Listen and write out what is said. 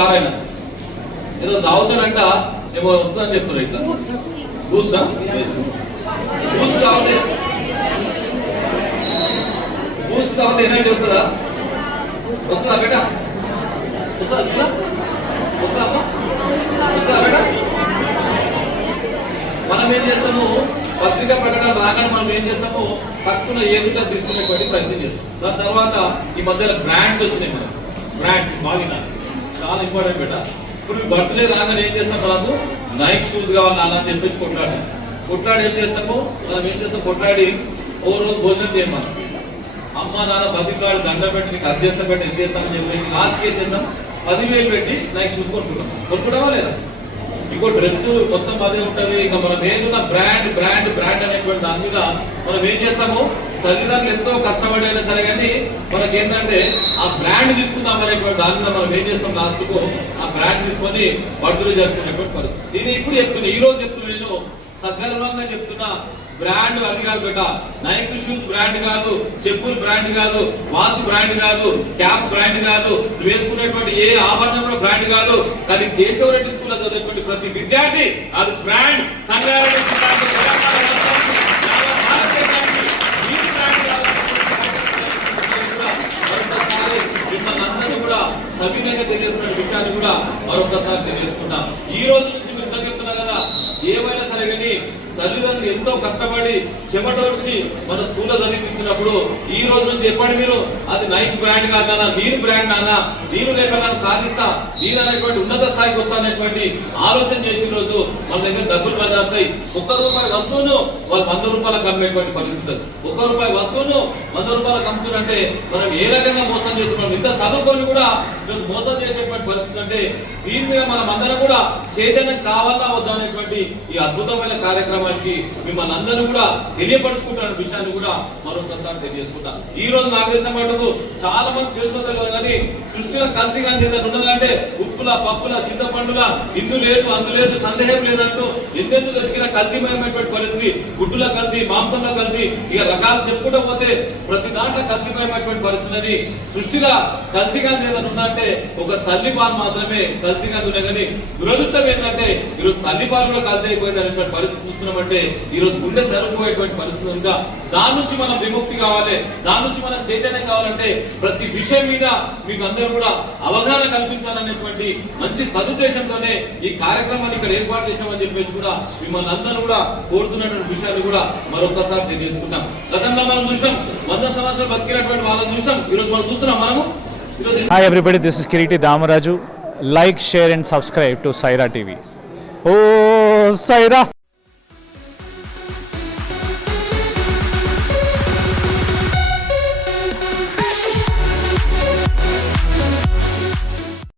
Star అయినా ఏదో దావుతానంట ఏమో వస్తుందని చెప్తున్నారు. ఇట్లా బూస్ట్ బూస్ట్ కావాలి, బూస్ట్ కావాలి ఎనర్జీ వస్తుందా? వస్తుందా బేట? వస్తుందా బేట? మనం ఏం చేస్తాము, పత్రికా ప్రకటన రాగానే మనం ఏం చేస్తాము, తక్కువ ఏదిగా తీసుకునేటువంటి ప్రయత్నం చేస్తాం. దాని తర్వాత ఈ మధ్యలో బ్రాండ్స్ వచ్చినాయి. మనం బ్రాండ్స్ బాగా చాలా ఇంపార్టెంట్ బేట. ఇప్పుడు మీ బర్త్డే రాగానే ఏం చేస్తాం, మనకు నైక్ షూస్ కావాలి నాన్న అని చెప్పేసి కొట్లాడి ఏం చేస్తాము, మనం ఏం చేస్తాం, కొట్లాడి ఓ రోజు భోజనం చేయం. మనం అమ్మ నాన్న బతికాడు దండ పెట్టి నీకు అది చేస్తాం పెట్టి ఇది చేస్తామని చెప్పేసి లాస్ట్కి ఏం చేస్తాం, 10,000 పెట్టి నైక్ షూస్ కొనుక్కుంటామా లేదా? ఇంకో డ్రెస్ మొత్తం అదే ఉంటుంది. ఇక మనం ఏదైనా బ్రాండ్ బ్రాండ్ బ్రాండ్ అనేటువంటి దాని మీద మనం ఏం చేస్తాము, తల్లిదండ్రులు ఎంతో కష్టపడి అయినా సరే కానీ మనకి ఏంటంటే ఆ బ్రాండ్ తీసుకుందాం అనేటువంటి దాని మీద మనం ఏం చేస్తాం, లాస్ట్కు ఆ బ్రాండ్ తీసుకొని బర్త్డే జరుపుకునేటువంటి పరిస్థితి. నేను ఇప్పుడు చెప్తున్నా, ఈ రోజు చెప్తున్నా, నేను సగర్వంగా చెప్తున్నా, బ్రాండ్ అది కాదు బేట. నైక్ షూస్ బ్రాండ్ కాదు, చెప్పులు బ్రాండ్ కాదు, వాచ్ బ్రాండ్ కాదు, క్యాప్ బ్రాండ్ కాదు, వేసుకునేటువంటి ఏ ఆభరణంలో బ్రాండ్ కాదు. కానీ కేశవరెడ్డి స్కూల్లో చదివేటువంటి ప్రతి విద్యార్థి అది బ్రాండ్. సంగారెడ్డి మిమ్మల్ని అందరినీ కూడా సవినయంగా తెలియజేస్తున్న విషయాన్ని కూడా మరొకసారి తెలియజేసుకుంటాం. ఈ రోజు నుంచి మీరు చెప్తున్నా కదా, ఏమైనా సరే కానీ తల్లిదండ్రులు ఎంతో కష్టపడి చెమట వచ్చి మన స్కూల్లో చదివిస్తున్నప్పుడు ఈ రోజు నుంచి చెప్పండి మీరు, అది నైక్ బ్రాండ్ కాదన్నా, నేను బ్రాండ్ నాన్న, నేను లేకపోతే సాధిస్తా, నేను అనేటువంటి ఉన్నత స్థాయికి వస్తాననేటువంటి ఆలోచన చేసిన రోజు మన దగ్గర డబ్బులు పనిచేస్తాయి. ₹1 వస్తువును వాళ్ళు ₹100 అమ్మేటువంటి పరిస్థితి. ₹1 వస్తువును ₹100 అమ్ముతుంటే మనం ఏ రకంగా మోసం చేస్తున్నాం? ఇంత చదువుకొని కూడా ఈరోజు మోసం చేసేటువంటి పరిస్థితి అంటే దీని మీద మనం అందరం కూడా చైతన్యం కావాలా వద్దా అనేటువంటి ఈ అద్భుతమైన కార్యక్రమానికి మిమ్మల్ని అందరూ కూడా తెలియపరచుకుంటున్న విషయాన్ని కూడా మరొకసారి తెలియజేసుకుంటాం. ఈ రోజు నాకు తెలిసిన మటుకు చాలా మంది తెలుసో తెలియదు కానీ సృష్టిలో కల్తీ కానీ ఏదైనా ఉన్నదంటే ఉప్పుల పప్పుల చింతపండుల ఇందు లేదు అందు లేదు సందేహం లేదంటూ ఎందెందుకు దొరికిన కల్తీమయమైనటువంటి పరిస్థితి, గుడ్డుల కల్తీ, మాంసంలో కల్తీ, ఇక రకాలు చెప్పుకుంటూ పోతే ప్రతి దాంట్లో కల్తీమయమైనటువంటి పరిస్థితి. సృష్టిలో కల్తీగా ఏదైనా ఉందంటే ఒక తల్లి పాలు మాత్రమే కల్తీగా ఉన్నాయి. కానీ దురదృష్టం ఏంటంటే ఈరోజు తల్లి పాలు కూడా కల్తీ అయిపోయింది అనేటువంటి పరిస్థితి చూస్తున్నామంటే ఈ రోజు గుండె తరుపుపోయేటువంటి పరిస్థితి ఉందా? దాని నుంచి మనం విముక్తి కావాలి, దాని నుంచి మనం చైతన్యం కావాలంటే ప్రతి విషయం మీద మీకు అందరూ కూడా అవగాహన కల్పించాలనేటువంటి మంచి సదుద్దేశంతోనే ఈ కార్యక్రమాన్ని ఇక్కడ ఏర్పాటు చేసామని చెప్పేసి కూడా మిమ్మల్ని అందరూ కూడా కోరుతున్నటువంటి విషయాన్ని కూడా మరొకసారి తెలియజేసుకుంటాం. గతంలో మనం చూసాం 100 సంవత్సరాలు బతికినటువంటి వాళ్ళని చూసాం, ఈరోజు మనం చూస్తున్నాం. మనము Hi everybody, this is Kiriti Damaraju. Like, share and subscribe to Saira TV. Oh, Saira!